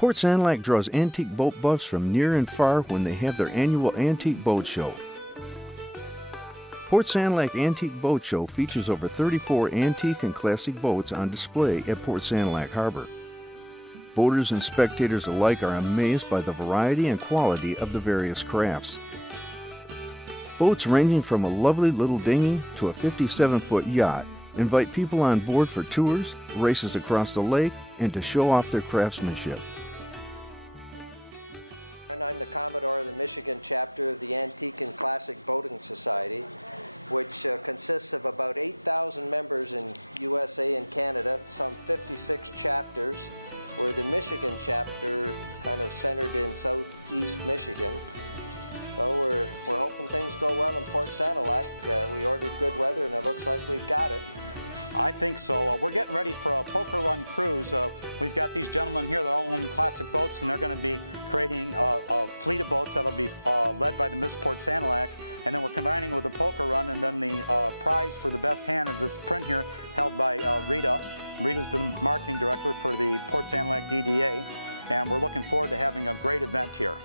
Port Sanilac draws antique boat buffs from near and far when they have their annual Antique Boat Show. Port Sanilac Antique Boat Show features over 34 antique and classic boats on display at Port Sanilac Harbor. Boaters and spectators alike are amazed by the variety and quality of the various crafts. Boats ranging from a lovely little dinghy to a 57-foot yacht invite people on board for tours, races across the lake, and to show off their craftsmanship. I'm the Commodore of the Michigan chapter of the Antique and Classic Boating Society, which consists of about 8,000 members in USA and Canada, some 56 chapters. We're the Michigan chapter, kind of centered in southeast Michigan. So we're hoping things go well in Port Sanilac. We ordered good weather and it looks like we've got it. I think so. We're getting ready for a poker run cruise. We've got these gentlemen here that all own classic boats, and they're going to be creating a fleet of boats that'll be led by the Miss Port Sanilac. And then we're combining with a poker run, and then the prize for the best hand is this print here held by Rita. Rita's the marketing director for the Port Sanilac DDA, and we're looking forward to having a great event here.